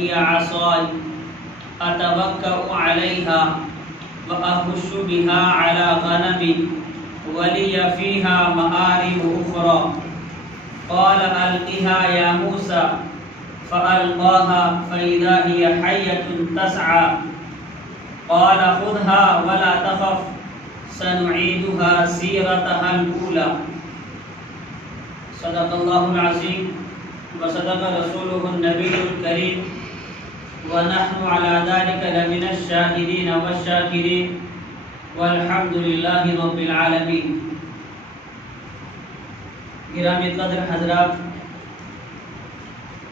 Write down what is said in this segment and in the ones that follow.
هي عصاي أتوكأ عليها وأخش بها على غنمي ولي فيها مآرب أخرى. قال ألقها يا موسى فألقاها فإذا هي حية تسعى. قال خذها ولا تخف سنعيدها سيرتها الأولى. صدق الله العظيم وصدق رسوله النبي الكريم ونحن على ذلك لمن الشاهدين والشاكرين والحمد لله رب العالمین. گرامی قدر حضرات،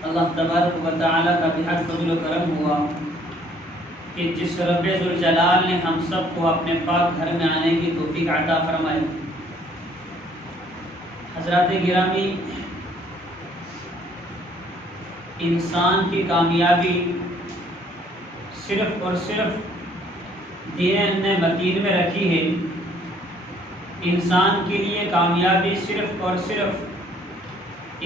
اللہ تبارک و تعالیٰ کا بحق فضل و کرم ہوا کہ جس رب ذوالجلال نے ہم سب کو اپنے پاک گھر میں آنے کی توفیق عطا فرمائی. حضرات گرامی، انسان کی کامیابی صرف اور صرف دین نے متین میں رکھی ہے. انسان کے لیے کامیابی صرف اور صرف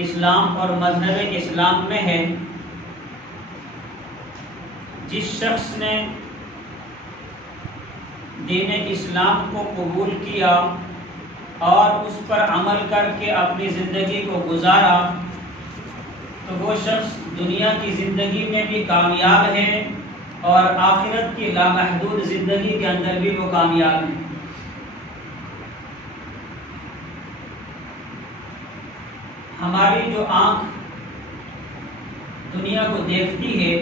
اسلام اور مذہب اسلام میں ہے. جس شخص نے دین اسلام کو قبول کیا اور اس پر عمل کر کے اپنی زندگی کو گزارا تو وہ شخص دنیا کی زندگی میں بھی کامیاب ہے اور آخرت کی لامحدود زندگی کے اندر بھی وہ کامیاب ہے. ہماری جو آنکھ دنیا کو دیکھتی ہے،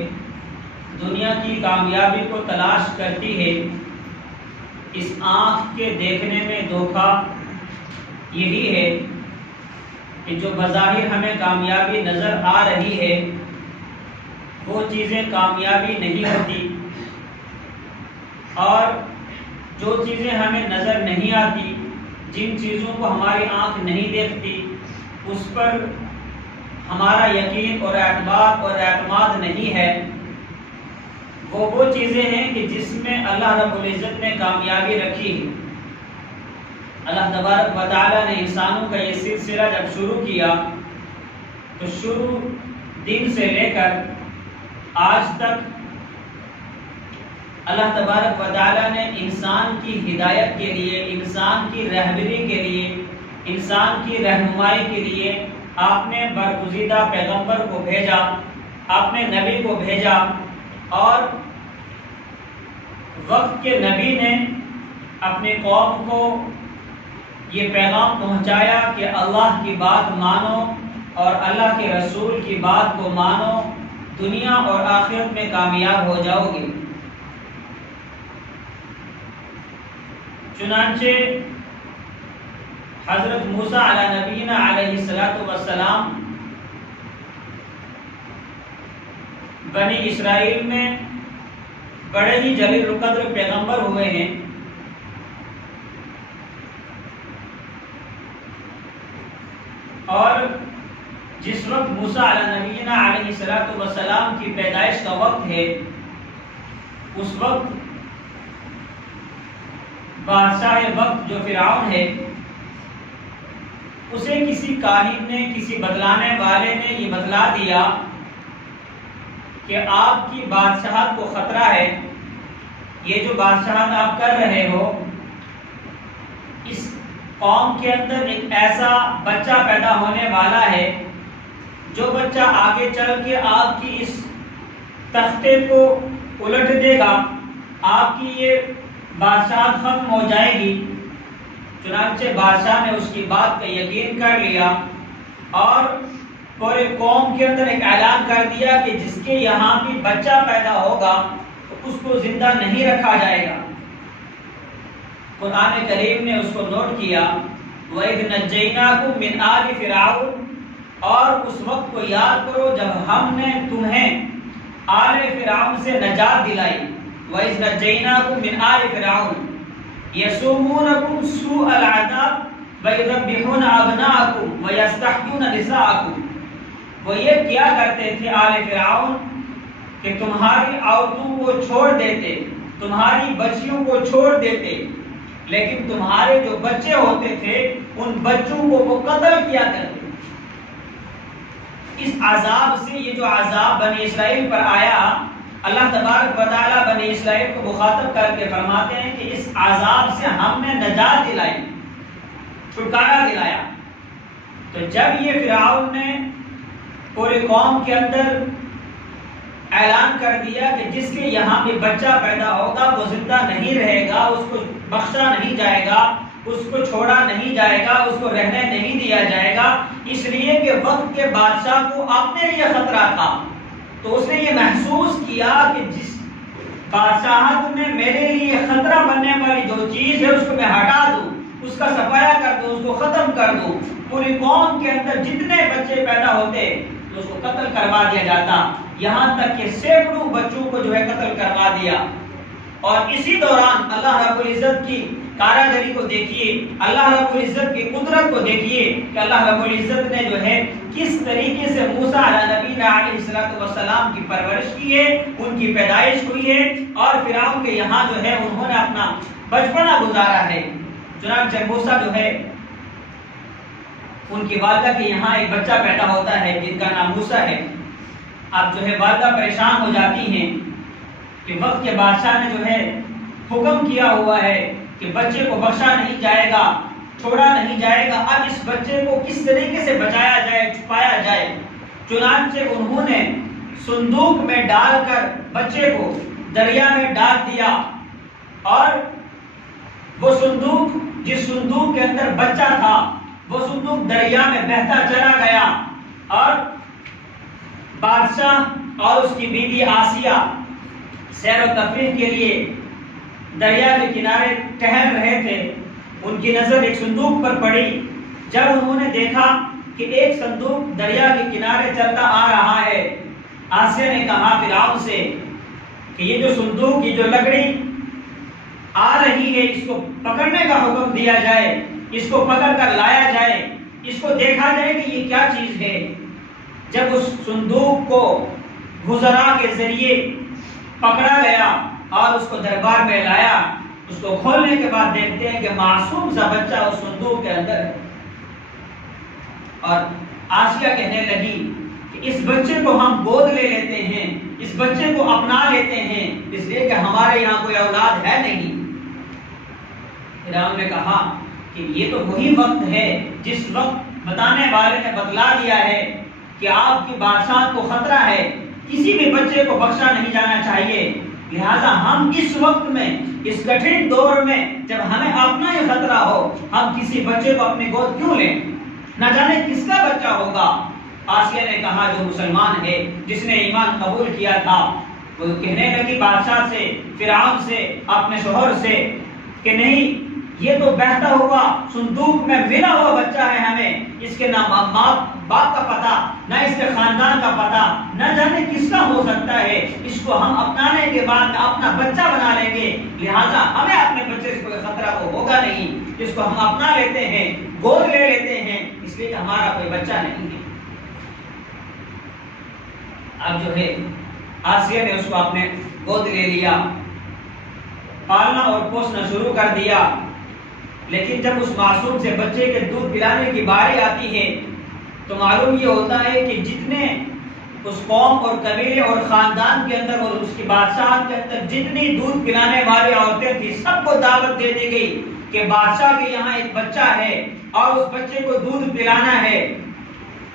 دنیا کی کامیابی کو تلاش کرتی ہے، اس آنکھ کے دیکھنے میں دھوکہ یہی ہے کہ جو بظاہر ہمیں کامیابی نظر آ رہی ہے وہ چیزیں کامیابی نہیں ہوتی، اور جو چیزیں ہمیں نظر نہیں آتی، جن چیزوں کو ہماری آنکھ نہیں دیکھتی، اس پر ہمارا یقین اور اعتبار اور اعتماد نہیں ہے. وہ چیزیں ہیں کہ جس میں اللہ رب العزت نے کامیابی رکھی ہے. اللہ تبارک و تعالیٰ نے انسانوں کا یہ سلسلہ جب شروع کیا تو شروع دن سے لے کر آج تک اللہ تبارک و تعالیٰ نے انسان کی ہدایت کے لیے، انسان کی رہبری کے لیے، انسان کی رہنمائی کے لیے آپ نے برگزیدہ پیغمبر کو بھیجا، آپ نے نبی کو بھیجا، اور وقت کے نبی نے اپنی قوم کو یہ پیغام پہنچایا کہ اللہ کی بات مانو اور اللہ کے رسول کی بات کو مانو، دنیا اور آخرت میں کامیاب ہو جاؤ گے. چنانچہ حضرت موسیٰ علی نبینا علیہ السلام بنی اسرائیل میں بڑے ہی جلیل القدر پیغمبر ہوئے ہیں. اور جس وقت موسیٰ علی نبینا علیہ السلام کی پیدائش کا وقت ہے، اس وقت بادشاہ وقت جو فرعون ہے، اسے کسی کاہن نے، کسی بتلانے والے نے یہ بتلا دیا کہ آپ کی بادشاہت کو خطرہ ہے. یہ جو بادشاہت آپ کر رہے ہو، اس قوم کے اندر ایک ایسا بچہ پیدا ہونے والا ہے جو بچہ آگے چل کے آپ کی اس تختے کو الٹ دے گا، آپ کی یہ بادشاہت ختم ہو جائے گی. چنانچہ بادشاہ نے اس کی بات کا یقین کر لیا اور پورے قوم کے اندر ایک اعلان کر دیا کہ جس کے یہاں بھی بچہ پیدا ہوگا تو اس کو زندہ نہیں رکھا جائے گا. قرآن کریم نے اس کو نوٹ کیا، وَإِذْ نَجَّيْنَاكُمْ مِنْ آلِ فِرْعَوْنَ، اور اس وقت کو یاد کرو جب ہم نے تمہیں آل فرعون سے نجات دلائی. وَإِذْ نَجَّيْنَاكُمْ مِنْ آلِ فِرْعَوْنَ يَسُومُونَكُمْ سُوءَ الْعَذَابِ وَيُذَبِّحُونَ أَبْنَاءَكُمْ وَيَسْتَحْيُونَ نِسَاءَكُمْ. وہ یہ کیا کرتے تھے آل فرعون کہ تمہاری عورتوں کو چھوڑ دیتے، تمہاری بچیوں کو چھوڑ دیتے، لیکن تمہارے جو بچے ہوتے تھے ان بچوں کو وہ قتل کیا کرتے. اس عذاب سے، یہ جو عذاب بنی اسرائیل پر آیا، اللہ تبارک و تعالیٰ بنی اسرائیل کو مخاطب کر کے فرماتے ہیں کہ اس عذاب سے ہم نے نجات دلائی، چھٹکارا دلایا۔ تو جب یہ فرعون نے پورے قوم کے اندر اعلان کر دیا کہ جس کے یہاں بھی بچہ پیدا ہوگا وہ زندہ نہیں رہے گا، اس کو بخشا نہیں جائے گا، اس کو چھوڑا نہیں جائے گا، اس کو رہنے نہیں دیا جائے گا، اس لیے کہ وقت کے بادشاہ کو اپنے لیے خطرہ تھا۔ تو اس نے یہ محسوس کیا کہ جس بادشاہت میں میرے لیے خطرہ بننے والی جو چیز ہے اس کو میں ہٹا دوں، اس کا صفایا کر دوں، اس کو ختم کر دوں، پوری قوم کے اندر جتنے بچے پیدا ہوتے تو اس کو قتل کروا دیا جاتا، یہاں تک کہ سینکڑوں بچوں کو جو ہے قتل کروا دیا۔ اور اسی دوران اللہ رب العزت کی کاراگری کو دیکھیے، اللہ رب العزت کی قدرت کو دیکھیے کہ اللہ رب العزت نے جو ہے کس طریقے سے موسیٰ علیہ نبی علیہ السلام کی پرورش کی ہے، ان کی پیدائش ہوئی ہے، اور فرعون کے یہاں جو ہے انہوں نے اپنا بچپنا گزارا ہے۔ چنانچہ موسیٰ جو ہے ان کی والدہ کے یہاں ایک بچہ پیدا ہوتا ہے جن کا نام موسیٰ ہے۔ اب جو ہے والدہ پریشان ہو جاتی ہیں کہ وقت کے بادشاہ نے جو ہے حکم کیا ہوا ہے کہ بچے کو بخشا نہیں جائے گا، چھوڑا نہیں جائے گا، اب اس بچے کو کس طریقے سے بچایا جائے، چھپایا جائے۔ چنانچہ انہوں نے صندوق میں ڈال کر بچے کو دریا میں ڈال دیا، اور وہ صندوق، جس صندوق کے اندر بچہ تھا، وہ صندوق دریا میں بہتا چلا گیا، اور بادشاہ اور اس کی بیوی آسیہ سیر و تفریح کے لیے دریا کے کنارے ٹہل رہے تھے۔ ان کی نظر ایک صندوق پر پڑی۔ جب انہوں نے دیکھا کہ ایک صندوق دریا کے کنارے چلتا آ رہا ہے، آسیہ نے کہا فرعون سے کہ یہ جو صندوق، یہ جو لکڑی آ رہی ہے، اس کو پکڑنے کا حکم دیا جائے، اس کو پکڑ کر لایا جائے، اس کو دیکھا جائے کہ یہ کیا چیز ہے۔ جب اس صندوق کو وزراء کے ذریعے پکڑا گیا اور اس کو دربار میں لایا، اس کو کھولنے کے بعد دیکھتے ہیں کہ معصوم سا بچہ اس صندوق کے اندر ہے۔ اور آسیہ کہنے لگی کہ اس بچے کو ہم گود لے لیتے ہیں، اس بچے کو اپنا لیتے ہیں، اس لیے کہ ہمارے یہاں کوئی اولاد ہے نہیں۔ فرعون نے کہا کہ یہ تو وہی وقت ہے جس وقت بتانے والے نے بتلا دیا ہے کہ آپ کی بادشاہت کو خطرہ ہے، کسی بھی بچے کو بخشا نہیں جانا چاہیے، لہذا ہم اس وقت میں، اس کٹھن دور میں جب ہمیں اپنا ہی خطرہ ہو، ہم کسی بچے کو اپنی گود کیوں لیں، نہ جانے کس کا بچہ ہوگا۔ آسیہ نے کہا جو مسلمان ہے، جس نے ایمان قبول کیا تھا، وہ کہنے لگی بادشاہ سے، فرعون سے، اپنے شوہر سے کہ نہیں، یہ تو بہتا ہوا صندوق میں ملا ہوا بچہ ہے، ہمیں اس کے نہ باپ کا پتہ، نہ اس کے خاندان کا پتہ، نہ جانے کس کا ہو سکتا ہے، اس کو ہم اپنانے کے بعد اپنا بچہ بنا لیں گے، لہٰذا ہمیں اپنے بچے سے کوئی خطرہ تو ہوگا نہیں، اس کو ہم اپنا لیتے ہیں، گود لے لیتے ہیں، اس لیے ہمارا کوئی بچہ نہیں ہے۔ اب جو ہے آسیہ نے اس کو اپنے گود لے لیا، پالنا اور پوسنا شروع کر دیا، لیکن جب اس معصوم سے بچے کے دودھ پلانے کی باری آتی ہے تو معلوم یہ ہوتا ہے کہ جتنے اس قوم اور قبیلے اور خاندان کے اندر اور اس کی بادشاہت کے اندر جتنی دودھ پلانے والی عورتیں تھیں، سب کو دعوت دے دی گئی کہ بادشاہ کے یہاں ایک بچہ ہے اور اس بچے کو دودھ پلانا ہے۔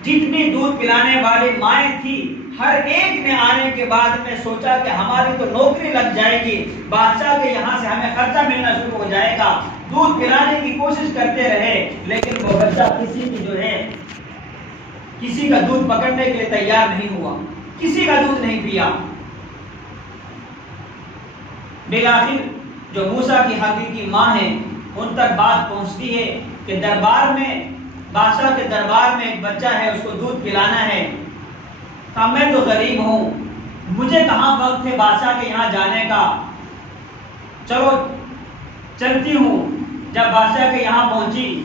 جتنی دودھ پلانے والی مائیں تھی، ہر ایک نے آنے کے بعد میں سوچا کہ ہماری تو نوکری لگ جائے گی، بادشاہ کے یہاں سے ہمیں خرچہ ملنا شروع ہو جائے گا، دودھ پلانے کی کوشش کرتے رہے، لیکن وہ بچہ کسی کا دودھ پکڑنے کے لیے تیار نہیں ہوا، کسی کا دودھ نہیں پیا۔ بالآخر جو موسیٰ کی حقیقی ماں ہے ان تک بات پہنچتی ہے کہ دربار میں، بادشاہ کے دربار میں ایک بچہ ہے، اس کو دودھ پلانا ہے۔ کہا میں تو غریب ہوں، مجھے کہاں وقت ہے بادشاہ کے یہاں جانے کا، چلو چلتی ہوں۔ جب بادشاہ کے یہاں پہنچی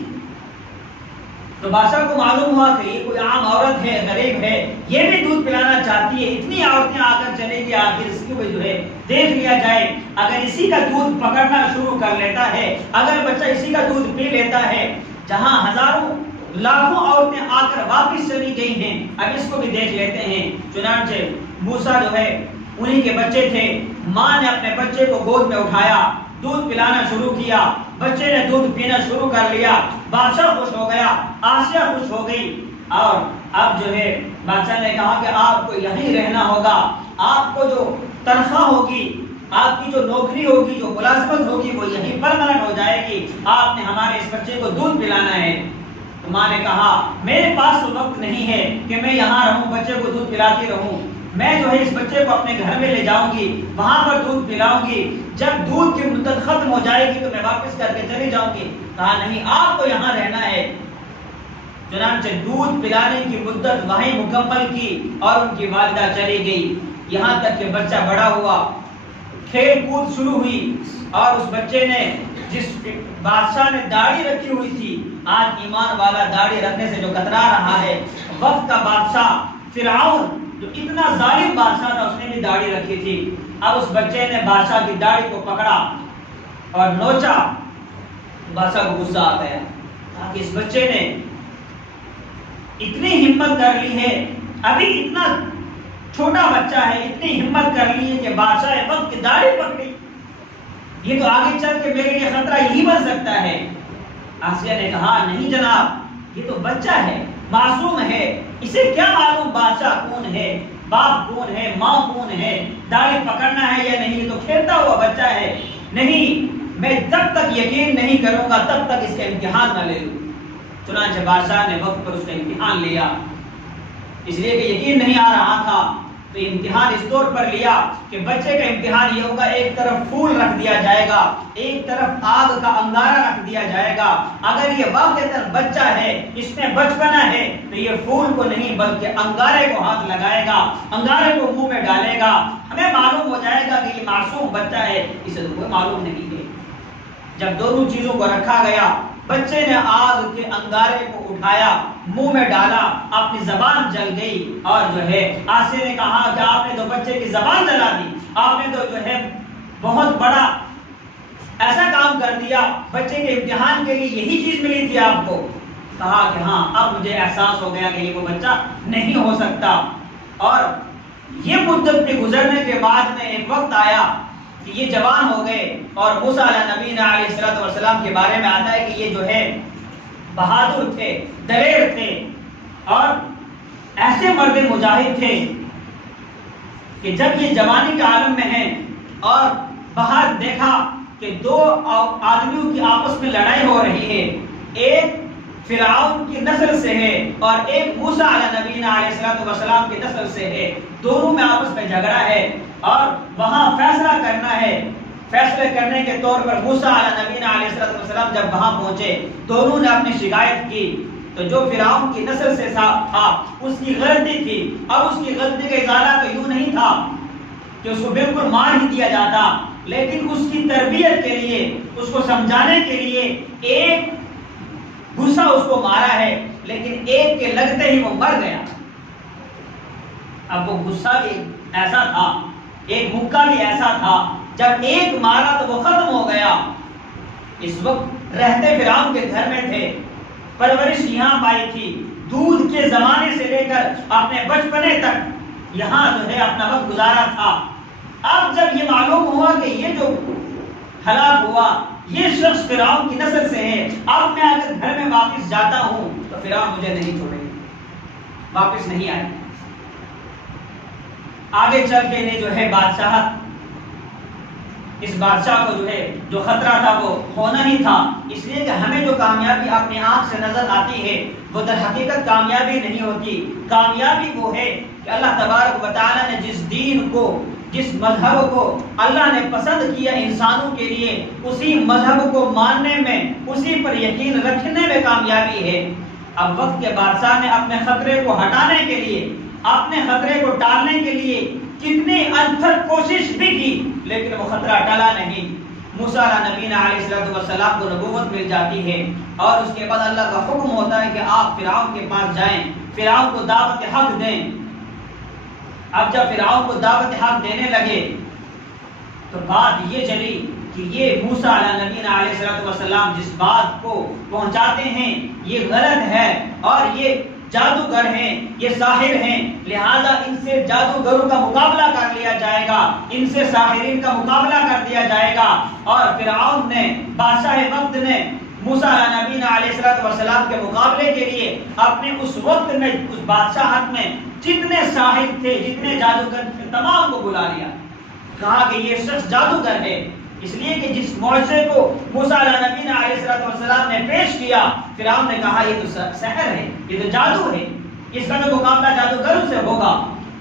تو بادشاہ کو معلوم ہوا کہ یہ کوئی عام عورت ہے، غریب ہے، یہ بھی دودھ پلانا چاہتی ہے، اتنی عورتیں آ کر چلے گی، آخر اس کو جو ہے دیکھ لیا جائے، اگر اسی کا دودھ پکڑنا شروع کر لیتا ہے، اگر بچہ اسی کا دودھ پی لیتا ہے، جہاں ہزاروں لاکھوں عورتیں آ کر واپس چلی گئی ہیں، اب اس کو بھی دیکھ لیتے ہیں۔ چنانچہ موسیٰ جو ہے انہی کے بچے تھے، ماں نے اپنے بچے کو گود میں اٹھایا، دودھ پلانا شروع کیا، بچے نے دودھ پینا شروع کر لیا، بادشاہ خوش ہو گیا، آسیہ خوش ہو گئی، اور اب جو ہے بادشاہ نے کہا کہ آپ کو یہیں رہنا ہوگا، آپ کو جو تنخواہ ہوگی، آپ کی جو نوکری ہوگی، جو ملازمت ہوگی، وہ یہیں پرماننٹ ہو جائے گی، آپ نے ہمارے اس بچے کو دودھ پلانا ہے۔ تو ماں نے کہا میرے پاس تو وقت نہیں ہے کہ میں یہاں رہوں، بچے کو دودھ پلاتی رہوں، میں جو ہے اس بچے کو اپنے گھر میں لے جاؤں گی، وہاں پر دودھ پلاؤں گی، جب دودھ کی مدت ختم ہو جائے گی تو میں واپس کر کے چلی جاؤں گی۔ کہا نہیں، آپ کو یہاں رہنا ہے۔ چنانچہ دودھ پلانے کی مدت وہیں مکمل کی اور ان کی والدہ چلی گئی، یہاں تک کہ بچہ بڑا ہوا، کھیل کود شروع ہوئی، اور اس بچے نے جس بادشاہ نے داڑھی رکھی ہوئی تھی، آج ایمان والا داڑھی رکھنے سے جو کترا رہا ہے، وقت کا بادشاہ فرعون جو اتنا ظالم بادشاہ تھا، اس نے بھی داڑھی رکھی تھی۔ اب اس بچے نے بادشاہ کی داڑھی کو پکڑا اور نوچا، بادشاہ کو غصہ آ گیا، تاکہ اس بچے نے اتنی ہمت کر لی ہے، ابھی اتنا چھوٹا بچہ ہے، اتنی ہمت کر لی ہے کہ بادشاہ وقت کی داڑھی پکڑی، یہ تو آگے چل کے میرے لیے خطرہ یہی بن سکتا ہے۔ آسیہ نے کہا نہیں جناب، یہ تو بچہ ہے، معصوم ہے، اسے کیا معلوم بادشاہ کون ہے، باپ کون ہے، ماں کون ہے، داڑھی پکڑنا ہے یا نہیں، یہ تو کھیلتا ہوا بچہ ہے، نہیں، میں جب تک یقین نہیں کروں گا تب تک اس کا امتحان نہ لے لوں۔ چنانچہ بادشاہ نے وقت پر اس کا امتحان لیا، اس لیے کہ یقین نہیں آ رہا تھا، تو امتحان اس طور پر لیا کہ بچے کا امتحان یہ ہوگا، ایک طرف پھول رکھ دیا جائے گا، ایک طرف آگ کا انگارہ رکھ دیا جائے گا، اگر یہ واقعتاً بچہ ہے، اس میں بچپنا ہے، تو یہ پھول کو نہیں بلکہ انگارے کو ہاتھ لگائے گا، انگارے کو منہ میں ڈالے گا، ہمیں معلوم ہو جائے گا کہ یہ معصوم بچہ ہے، اسے تو کوئی معلوم نہیں ہے۔ جب دونوں چیزوں کو رکھا گیا، بچے نے آگ کے انگارے کو اٹھایا، منہ میں ڈالا، اپنی زبان جل گئی، اور جو ہے آسیہ نے کہا کہ آپ نے تو بچے کی زبان جلا دی، آپ نے تو جو ہے بہت بڑا ایسا کام کر دیا، بچے کے امتحان کے لیے یہی چیز ملی تھی آپ کو۔ کہا کہ ہاں، اب مجھے احساس ہو گیا کہ یہ وہ بچہ نہیں ہو سکتا۔ اور یہ مدت کے گزرنے کے بعد میں ایک وقت آیا کہ یہ جوان ہو گئے، اور موسیٰ علیہ نبی علیہ السلام کے بارے میں آتا ہے کہ یہ جو ہے بہادر تھے، دلیر تھے، اور ایسے مرد مجاہد تھے کہ جب یہ جوانی کے عالم میں ہیں اور باہر دیکھا کہ دو آدمیوں کی آپس میں لڑائی ہو رہی ہے، ایک فرعون کی نسل سے ہے اور ایک موسیٰ علیہ نبی علیہ السلام کی نسل سے ہے، دونوں میں آپس میں جھگڑا ہے، اور وہاں فیصلہ کرنا ہے۔ فیصلے کرنے کے طور پر موسیٰ علیہ نبی علیہ السلام جب وہاں پہنچے، دونوں نے اپنی شکایت کی، تو جو فرعون کی نسل سے تھا اس کی غلطی تھی، اب اس کی غلطی کا ازالہ تو یوں نہیں تھا کہ اس کو بالکل مار ہی دیا جاتا، لیکن اس کی تربیت کے لیے، اس کو سمجھانے کے لیے ایک غصہ اس کو مارا ہے، لیکن ایک کے لگتے ہی وہ مر گیا۔ اب وہ غصہ بھی ایسا تھا، ایک مکہ بھی ایسا تھا، جب ایک مارا تو وہ ختم ہو گیا۔ اس وقت رہتے فرعون کے گھر میں تھے، پرورش یہاں پائی تھی، دودھ کے زمانے سے لے کر اپنے بچپنے تک یہاں جو ہے اپنا وقت گزارا تھا۔ اب جب یہ معلوم ہوا کہ یہ جو ہلاک ہوا یہ شخص فرعون کی نسل سے ہے، اب میں اگر گھر میں واپس جاتا ہوں تو فرعون مجھے نہیں چھوڑے گا، واپس نہیں آئے۔ آگے چل کے انہیں جو ہے بادشاہت، اس بادشاہ کو جو ہے جو خطرہ تھا وہ ہونا ہی تھا، اس لیے کہ ہمیں جو کامیابی اپنی آنکھ سے نظر آتی ہے وہ در حقیقت کامیابی نہیں ہوتی۔ کامیابی وہ ہے کہ اللہ تبارک و تعالیٰ نے جس دین کو، جس مذہب کو اللہ نے پسند کیا انسانوں کے لیے، اسی مذہب کو ماننے میں، اسی پر یقین رکھنے میں کامیابی ہے۔ اب وقت کے بادشاہ نے اپنے خطرے کو ہٹانے کے لیے، اپنے خطرے کو ٹالنے کے لیے کتنی انتھک کوشش بھی کی، لیکن وہ خطرہ ٹلا نہیں۔ موسیٰ نبی علیہ السلام کو نبوت مل جاتی ہے، اور اس کے بعد اللہ کا حکم ہوتا ہے کہ آپ فرعون کے پاس جائیں، فرعون کو دعوت حق دیں۔ اب جب فرعون کو دعوت حق دینے لگے تو بات یہ چلی کہ یہ موسیٰ علیہ نبینا علیہ السلام جس بات کو پہنچاتے ہیں یہ غلط ہے اور یہ جادوگر ہیں، یہ ساحر ہیں، لہذا ان سے جادوگروں کا مقابلہ کر لیا جائے گا، ان سے ساحرین کا مقابلہ کر دیا جائے گا۔ اور فرعون نے، بادشاہ وقت نے موسیٰ علیہ نبینا علیہ السلام کے مقابلے کے لیے اپنے اس وقت میں، اس بادشاہت میں جتنے ساحر تھے، جتنے جادوگر تھے، تمام کو بلا لیا، کہا کہ یہ شخص جادوگر ہے، اس لیے کہ جس معجزے کو موسیٰ علیہ نبینا علیہ السلام نے پیش کیا، فرعون نے کہا یہ تو سحر ہے، یہ تو جادو ہے، اس کا تو مقابلہ جادوگروں سے ہوگا،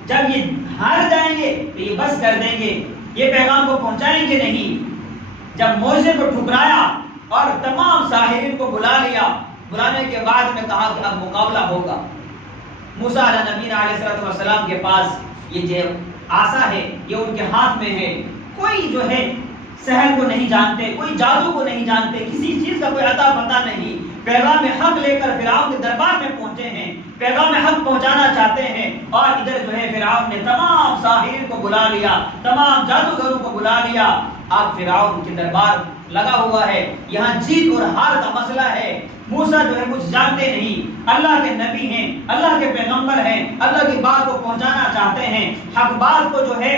جب یہ ہار جائیں گے تو یہ بس کر دیں گے، یہ پیغام کو پہنچائیں گے نہیں۔ جب معجزے کو ٹھکرایا اور تمام ساحرین کو بلا لیا، بلانے کے بعد میں کہا کہ اب مقابلہ ہوگا۔ موسیٰ علیہ نبینا علیہ السلام کے پاس یہ جو عصا ہے یہ ان کے ہاتھ میں ہے، کوئی جو ہے سحر کو نہیں جانتے، کوئی جادو کو نہیں جانتے، کسی چیز کا کوئی عطا پتہ نہیں، پیغام حق لے کر فرعون کے دربار میں پہنچے ہیں، پیغام حق پہنچانا چاہتے ہیں، اور ادھر جو ہے فرعون نے تمام ساحرین کو بلا لیا، تمام جادوگروں کو بلا لیا۔ اب فرعون کے دربار لگا ہوا ہے، یہاں جیت اور ہار کا مسئلہ ہے۔ موسیٰ جو ہے کچھ جانتے نہیں، اللہ کے نبی ہیں، اللہ کے پیغمبر ہیں، اللہ کی بات کو پہنچانا چاہتے ہیں، حق بات کو جو ہے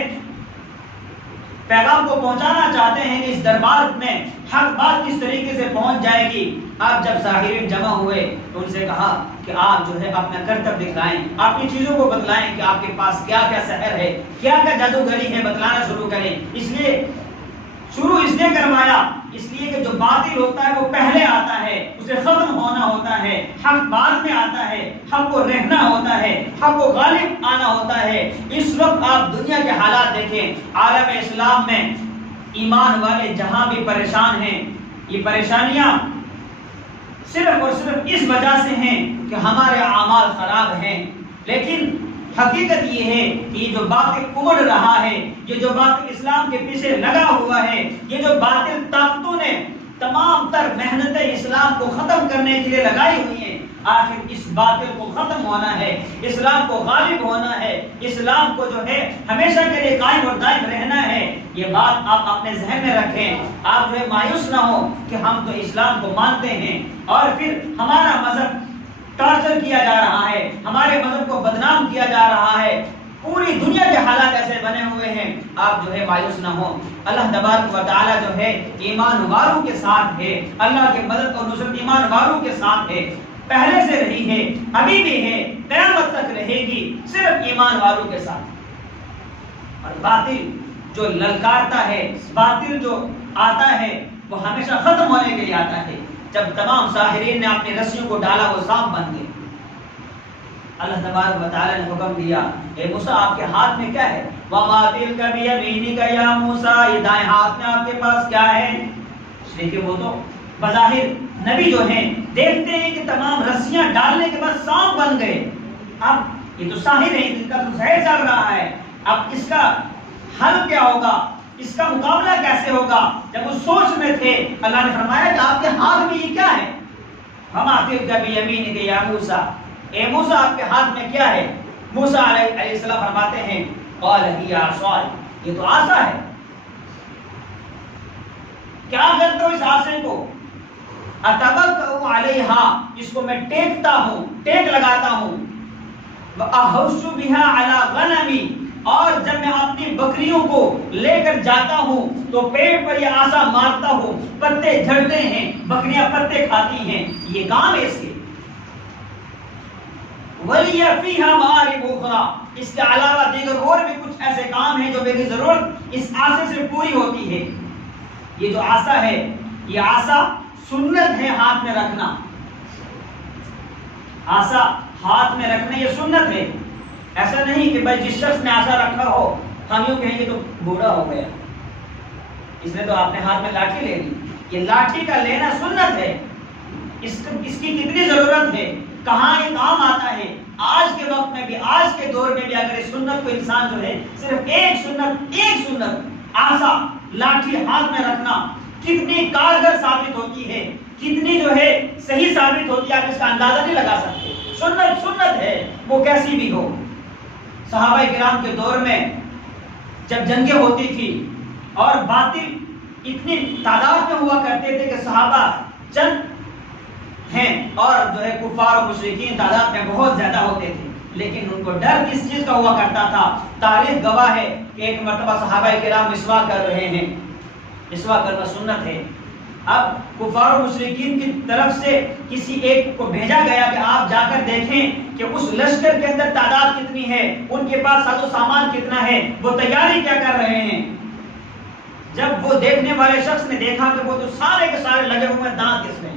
پیغام کو پہنچانا چاہتے ہیں، اس دربار میں حق بات کس طریقے سے پہنچ جائے گی۔ اب جب ساحرین جمع ہوئے تو ان سے کہا کہ آپ جو ہے اپنا کرتب دکھلائیں، اپنی چیزوں کو بتلائیں کہ آپ کے پاس کیا کیا سحر ہے، کیا کیا جادوگری ہے، بتلانا شروع کریں۔ اس لیے شروع اس نے کروایا، اس لیے کہ جو باطل ہوتا ہے وہ پہلے آتا ہے، اسے ختم ہونا ہوتا ہے، حق بعد میں آتا ہے، حق کو رہنا ہوتا ہے، حق کو غالب آنا ہوتا ہے۔ اس وقت آپ دنیا کے حالات دیکھیں، عالم اسلام میں ایمان والے جہاں بھی پریشان ہیں، یہ پریشانیاں صرف اور صرف اس وجہ سے ہیں کہ ہمارے اعمال خراب ہیں، لیکن حقیقت یہ ہے کہ یہ جو باطل اڑ رہا ہے، یہ جو باطل اسلام کے پیچھے لگا ہوا ہے، یہ جو باطل طاقتوں نے تمام تر محنتیں اسلام کو ختم کرنے کے لیے لگائی ہوئی ہیں، آخر اس باطل کو ختم ہونا ہے، اسلام کو غالب ہونا ہے، اسلام کو جو ہے ہمیشہ کے لیے قائم اور دائم رہنا ہے۔ یہ بات آپ اپنے ذہن میں رکھیں، آپ جو ہے مایوس نہ ہو کہ ہم تو اسلام کو مانتے ہیں اور پھر ہمارا مذہب ٹارچر کیا جا رہا ہے، ہمارے مذہب کو بدنام کیا جا رہا ہے، پوری دنیا کے حالات ایسے بنے ہوئے ہیں، آپ جو ہے مایوس نہ ہو۔ اللہ تبارک و تعالی جو ہے ایمان والوں کے ساتھ ہے، اللہ کے مدد اور نصرت ایمان والوں کے ساتھ ہے، پہلے سے رہی ہے، ابھی بھی ہے، قیامت تک رہے گی، صرف ایمان والوں کے ساتھ۔ اور باطل جو للکارتا ہے، باطل جو آتا ہے وہ ہمیشہ ختم ہونے کے لیے آتا ہے۔ جب تمام ساحرین نے اپنی رسیوں کو ڈالا وہ سانپ بن گئے، اللہ تبارک و تعالی نے حکم دیا، اے موسیٰ آپ کے ہاتھ میں کیا ہے؟ وَمَا تِلْكَ بِيَمِينِكَ يَا موسیٰ، یہ دائیں ہاتھ میں آپ کے پاس کیا ہے؟ دیکھیں وہ تو بظاہر نبی جو ہیں دیکھتے ہیں کہ تمام رسیاں ڈالنے کے بعد سانپ بن گئے، اب یہ تو ساحر ہیں، ان کا تو زہر چل رہا ہے، اب اس کا حل کیا ہوگا، اس کا مقابلہ کیسے ہوگا؟ جب وہ سوچ میں تھے اللہ نے فرمایا کہ آپ کے ہاتھ میں یہ کیا ہے؟ وَمَا تِلْكَ بِيَمِينِكَ يَا موسیٰ، اے موسیٰ آپ کے ہاتھ میں کیا ہے؟ موسیٰ علیہ السلام فرماتے ہیں قَالَ هِيَ عَصَايَ، یہ تو عصا ہے۔ کیا کرتا ہوں اس عصا کو؟ أَتَوَكَّأُ عَلَيْهَا، اس کو میں ٹیکتا ہوں، ٹیک لگاتا ہوں، وَأَحُشُّ بِهَا عَلَى غَنَمِي، اور جب میں اپنی بکریوں کو لے کر جاتا ہوں تو پیڑ پر یہ عصا مارتا ہوں، پتے جھڑتے ہیں، بکریاں پتے کھاتی ہیں، یہ کام ہے اس کے۔ وَلِيَ فِيهَا مَآرِبُ أُخْرَى، اس کے علاوہ دیگر اور بھی کچھ ایسے کام ہیں جو میری ضرورت اس عصا سے پوری ہوتی ہے۔ یہ جو عصا ہے، یہ عصا سنت ہے ہاتھ میں رکھنا، عصا ہاتھ میں رکھنا یہ سنت ہے، ایسا نہیں کہ بھائی جس شخص نے عصا رکھا ہو ہم یوں کہیں گے تو بوڑھا ہو گیا، اس نے تو اپنے ہاتھ میں لاٹھی لے لی۔ یہ لاٹھی کا لینا سنت ہے، اس کی کتنی ضرورت ہے، کہاں یہ کام آتا ہے۔ آج کے وقت میں بھی، آج کے دور میں بھی اگر اس سنت کو انسان جو ہے صرف ایک سنت عصا لاٹھی ہاتھ میں رکھنا کتنی کارگر ثابت ہوتی ہے، کتنی جو ہے صحیح ثابت ہوتی ہے، آپ اس کا اندازہ نہیں لگا سکتے۔ سنت ہے وہ کیسی بھی ہو۔ صحابہ کرام کے دور میں جب جنگیں ہوتی تھی اور باطل اتنی تعداد میں ہوا کرتے تھے کہ صحابہ چند ہیں اور جو ہے کفار و مشرکین تعداد میں بہت زیادہ ہوتے تھے، لیکن ان کو ڈر کس چیز کا ہوا کرتا تھا؟ تاریخ گواہ ہے کہ ایک مرتبہ صحابہ کرام مسواک کر رہے ہیں، مسواک کرنا سنت ہے، اب کفار و مشرکین کی طرف سے کسی ایک کو بھیجا گیا کہ آپ جا کر دیکھیں کہ اس لشکر کے اندر تعداد کتنی ہے، ان کے پاس ساز و سامان کتنا ہے، وہ تیاری کیا کر رہے ہیں۔ جب وہ دیکھنے والے شخص نے دیکھا کہ وہ تو سارے کے سارے لگے ہوئے ہیں دانت کس میں،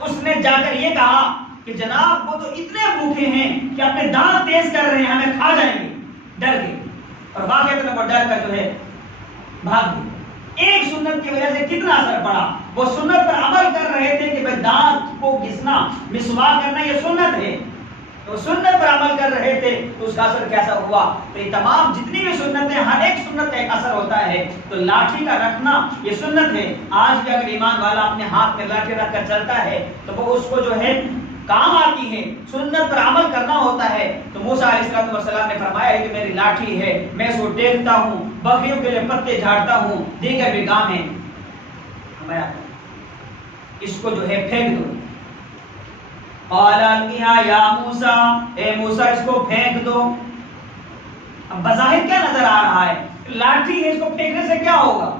اس نے جا کر یہ کہا کہ جناب وہ تو اتنے بھوکے ہیں کہ اپنے دانت تیز کر رہے ہیں، ہمیں کھا جائیں گے، ڈر گئے اور واقعہ وہ ڈر کر جو ہے بھاگ گئے۔ ایک سنت کی وجہ سے کتنا اثر پڑا، وہ سنت پر عمل کر رہے تھے کہ بھائی دانت کو گھسنا، مسواک کرنا یہ سنت ہے، تو سنت پر عمل کر رہے تھے تو اس کا اثر کیسا ہوا۔ تو یہ تمام جتنی بھی سنتیں، ہر ایک سنت کا ایک اثر ہوتا ہے، تو لاٹھی کا رکھنا یہ سنت ہے۔ آج بھی اگر ایمان والا اپنے ہاتھ میں لاٹھی رکھ کر چلتا ہے تو وہ اس کو جو ہے کام آتی ہے، سنت پر عمل کرنا ہوتا ہے۔ تو موسیٰ علیہ السلام نے فرمایا ہے کہ میری لاٹھی ہے، میں اس کو ٹیکتا ہوں، بکریوں کے لیے پتے جھاڑتا ہوں، دیگر بھی کام ہے، اس کو جو ہے پھینک دو۔ قال القیها یا موسیٰ، اے موسیٰ اس کو پھینک دو۔ اب بظاہر کیا نظر آ رہا ہے؟ لاٹھی ہے، اس کو پھینکنے سے کیا ہوگا؟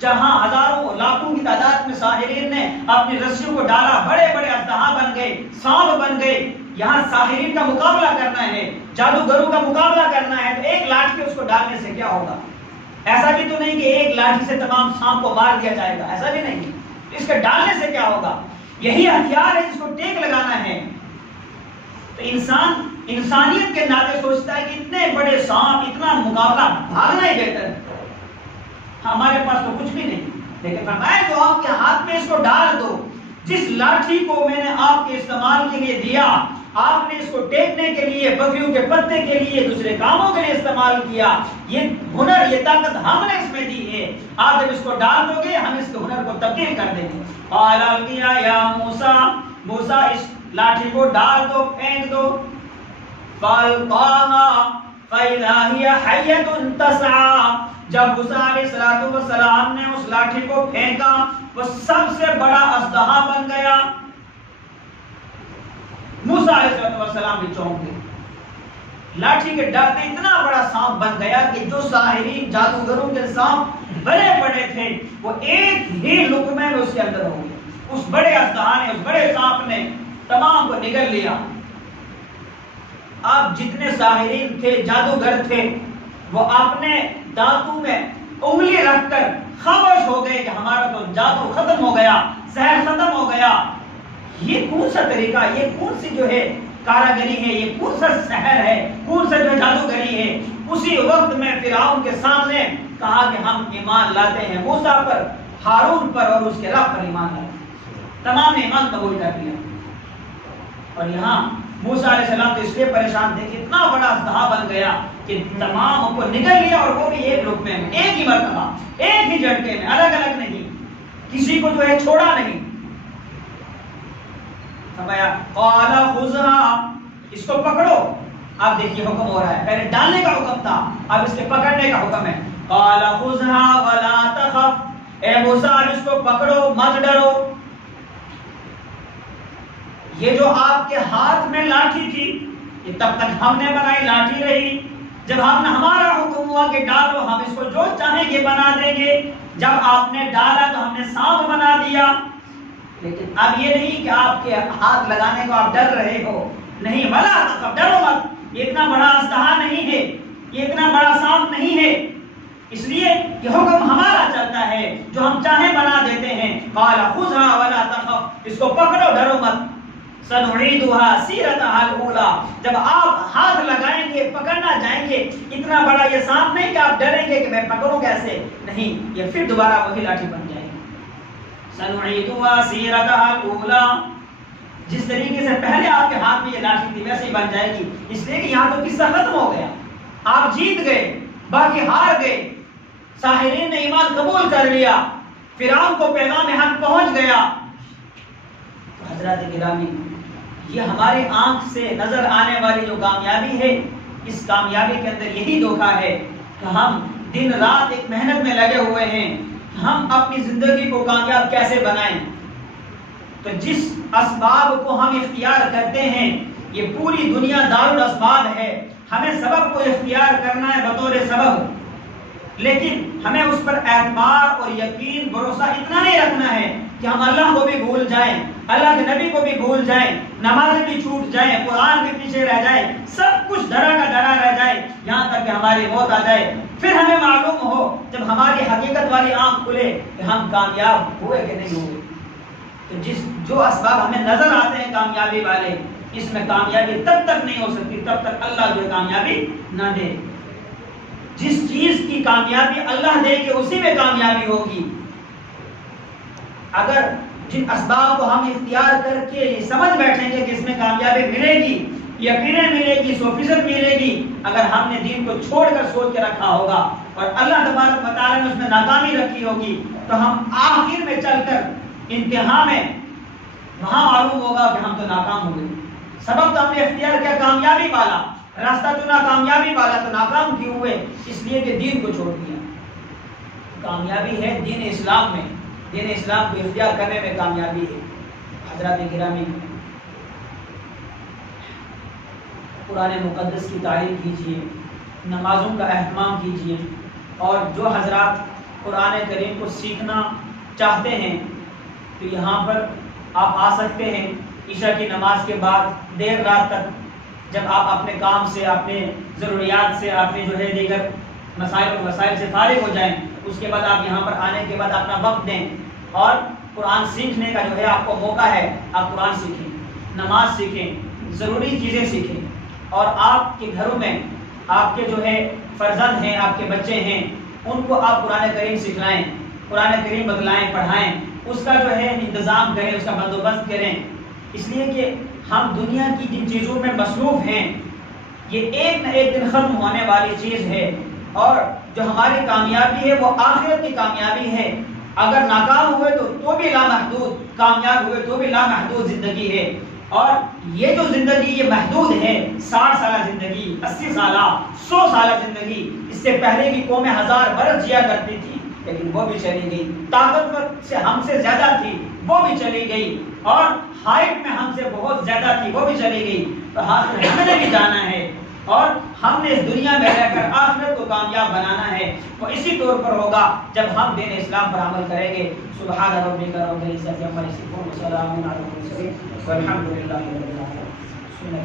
جہاں ہزاروں لاکھوں کی تعداد میں ساحرین نے اپنی رسیوں کو ڈالا، بڑے بڑے اژدہا بن گئے، سانپ بن گئے، یہاں ساحرین کا مقابلہ کرنا ہے، جادوگروں کا مقابلہ کرنا ہے، تو ایک لاٹھی اس کو ڈالنے سے کیا ہوگا؟ ایسا بھی تو نہیں کہ ایک لاٹھی سے تمام سانپ کو مار دیا جائے گا، ایسا بھی نہیں، اس کے ڈالنے سے کیا ہوگا؟ یہی ہتھیار ہے جس کو ٹیک لگانا ہے۔ تو انسان انسانیت کے ناطے سوچتا ہے کہ اتنے بڑے سانپ، اتنا مقابلہ، بھاگنا ہی بہتر ہے، ہمارے پاس تو کچھ بھی نہیں، لیکن فرمایا جو آپ کے ہاتھ میں اس کو ڈال دو۔ جس لاٹھی کو میں نے آپ کے استعمال کے لیے دیا، آپ نے اس کو ٹیکنے کے لیے، بکریوں کے پتے کے لیے، دوسرے کاموں کے لیے استعمال کیا، یہ ہنر، یہ طاقت ہم نے اس میں دی ہے، آپ جب اس کو ڈال دو گے ہم اس کے ہنر کو تبدیل کر دیں گے۔ قال القیها یا موسیٰ، موسیٰ اس لاٹھی کو ڈال دو، پھینک دو۔ فَأَلْقَاهَا فَإِذَا هِيَ حَيَّةٌ تَسْعَىٰ، جب موسیٰ علیہ السلام نے اس لاٹھی کو پھینکا، وہ سب سے بڑا اژدہا بن گیا۔ موسیٰ علیہ السلام بھی چونک گئے، لاٹھی کے ڈر سے اتنا بڑا سانپ بن گیا کہ جو ساحرین، جادوگروں کے سانپ بڑے بڑے تھے وہ ایک ہی لقمے میں اس کے اندر ہو گئے۔ اس بڑے اژدہا نے، اس بڑے سانپ نے تمام کو نگل لیا۔ اب جتنے ساحرین تھے، جادوگر تھے، وہ اپنے دانتوں میں انگلی رکھ کر خاموش ہو گئے کہ ہمارا تو جادو ختم ہو گیا، سحر ختم ہو گیا۔ یہ کون سا طریقہ، یہ کون سی جو ہے کاراگری ہے، یہ کون سا سحر ہے، کون سا جو ہے جادوگری ہے؟ اسی وقت میں فرعون کے سامنے کہا کہ ہم ایمان لاتے ہیں موسیٰ پر، ہارون پر اور اس کے رب پر ایمان لاتے ہیں۔ تمام نے ایمان قبول کر لیا۔ اور یہاں موسیٰ علیہ السلام تو اس لیے پریشان تھے کہ اتنا بڑا اژدہا بن گیا کہ تمام کو نگل لیا، اور وہ بھی ایک لقمے میں، ایک ہی مرتبہ، ایک ہی جھٹکے میں، الگ الگ نہیں، کسی کو جو ہے چھوڑا نہیں۔ فرمایا قال خذها، اس کو پکڑو۔ اب دیکھیے حکم ہو رہا ہے، پہلے ڈالنے کا حکم تھا، اب اس کے پکڑنے کا حکم ہے۔ قال خذها ولا تخف، اے موسیٰ اس کو پکڑو، مت ڈرو۔ یہ جو آپ کے ہاتھ میں لاٹھی تھی، یہ تب تک ہم نے بنائی لاٹھی رہی، جب ہم نے ہمارا حکم ہوا کہ ڈالو، ہم اس کو جو چاہیں گے بنا دیں گے، جب آپ نے ڈالا تو ہم نے سانپ بنا دیا۔ لیکن اب یہ نہیں کہ آپ کے ہاتھ لگانے کو آپ ڈر رہے ہو، نہیں، ولا تخف، ڈرو مت، یہ اتنا بڑا اژدہا نہیں ہے، یہ اتنا بڑا سانپ نہیں ہے، اس لیے کہ حکم ہمارا چلتا ہے، جو ہم چاہیں بنا دیتے ہیں۔ قال خذها ولا تخف، اس کو پکڑو، ڈرو مت۔ سنعيدها سيرتها الاولى، جب آپ ہاتھ لگائیں گے، پکڑنا جائیں گے، اتنا بڑا یہ سانپ نہیں کہ آپ ڈریں گے کہ میں پکڑوں کیسے، نہیں، یہ پھر دوبارہ وہی لاٹھی بن جائے گی۔ سنعيدها سيرتها الاولى، جس طریقے سے پہلے آپ کے ہاتھ میں یہ لاٹھی تھی ویسے ہی بن جائے گی، اس لیے کہ یہاں تو قصہ ختم ہو گیا، آپ جیت گئے، باقی ہار گئے، ساحرین نے ایمان قبول کر لیا، فرعون کو پیغام حق پہنچ گیا۔ حضرات گرامی، یہ ہماری آنکھ سے نظر آنے والی جو کامیابی ہے، اس کامیابی کے اندر یہی دھوکہ ہے کہ ہم دن رات ایک محنت میں لگے ہوئے ہیں ہم اپنی زندگی کو کامیاب کیسے بنائیں، تو جس اسباب کو ہم اختیار کرتے ہیں یہ پوری دنیا دارالاسباب ہے، ہمیں سبب کو اختیار کرنا ہے بطور سبب، لیکن ہمیں اس پر اعتبار اور یقین بھروسہ اتنا نہیں رکھنا ہے کہ ہم اللہ کو بھی بھول جائیں، اللہ کے نبی کو بھی بھول جائیں، نمازیں بھی چھوٹ جائیں، قرآن بھی پیچھے رہ جائے، سب کچھ ڈرا کا ڈرا رہ جائے یہاں تک کہ ہماری موت آ جائے، پھر ہمیں معلوم ہو جب ہماری حقیقت والی آنکھ کھلے کہ ہم کامیاب ہوئے کہ نہیں ہوئے۔ تو جو اسباب ہمیں نظر آتے ہیں کامیابی والے، اس میں کامیابی تب تک نہیں ہو سکتی تب تک اللہ جو کامیابی نہ دے۔ جس چیز کی کامیابی اللہ دے گی اسی میں کامیابی ہوگی۔ اگر جن اسباب کو ہم اختیار کر کے یہ سمجھ بیٹھیں گے کہ اس میں کامیابی ملے گی، یقیناً ملے گی، 100% ملے گی، اگر ہم نے دین کو چھوڑ کر سوچ کے رکھا ہوگا اور اللہ تبارک و تعالیٰ نے اس میں ناکامی رکھی ہوگی، تو ہم آخر میں چل کر انتہا میں وہاں معلوم ہوگا کہ ہم تو ناکام ہو گئے۔ سبب تو ہم نے اختیار کیا کامیابی والا، راستہ تو ناکامیابی والا، تو ناکام کیوں ہوئے؟ اس لیے کہ دین کو چھوڑ دیا۔ کامیابی ہے دین اسلام میں، دین اسلام کو اختیار کرنے میں کامیابی ہے۔ حضرات گرامی، قرآن مقدس کی تعلیم کیجیے، نمازوں کا اہتمام کیجیے، اور جو حضرات قرآن کریم کو سیکھنا چاہتے ہیں تو یہاں پر آپ آ سکتے ہیں عشاء کی نماز کے بعد دیر رات تک، جب آپ اپنے کام سے، اپنے ضروریات سے، اپنے جو ہے دیگر مسائل و وسائل سے فارغ ہو جائیں، اس کے بعد آپ یہاں پر آنے کے بعد اپنا وقت دیں اور قرآن سیکھنے کا جو ہے آپ کو موقع ہے، آپ قرآن سیکھیں، نماز سیکھیں، ضروری چیزیں سیکھیں، اور آپ کے گھروں میں آپ کے جو ہے فرزند ہیں، آپ کے بچے ہیں، ان کو آپ قرآن کریم سکھلائیں، قرآن کریم بتلائیں، پڑھائیں، اس کا جو ہے انتظام کریں، اس کا بندوبست کریں، اس لیے کہ ہم دنیا کی جن چیزوں میں مصروف ہیں یہ ایک نہ ایک دن ختم ہونے والی چیز ہے، اور جو ہماری کامیابی ہے وہ آخرت کی کامیابی ہے۔ اگر ناکام ہوئے تو بھی لامحدود، کامیاب ہوئے تو بھی لامحدود زندگی ہے، اور یہ جو زندگی یہ محدود ہے، 60 سالہ زندگی، 80 سالہ، 100 سالہ زندگی، اس سے پہلے کی قومیں 1000 برس جیا کرتی تھی لیکن وہ بھی چلی گئی، طاقتور سے ہم سے زیادہ تھی وہ بھی چلی گئی، اور ہائٹ میں ہم سے بہت زیادہ تھی وہ بھی چلی گئی، تو ہم نے بھی جانا ہے، اور ہم نے اس دنیا میں رہ کر آخرت کو کامیاب بنانا ہے۔ وہ اسی طور پر ہوگا جب ہم دین اسلام پر عمل کریں گے۔ سبحان ربک رب العزت عما یصفون وسلام علی المرسلین والحمد للہ رب العالمین۔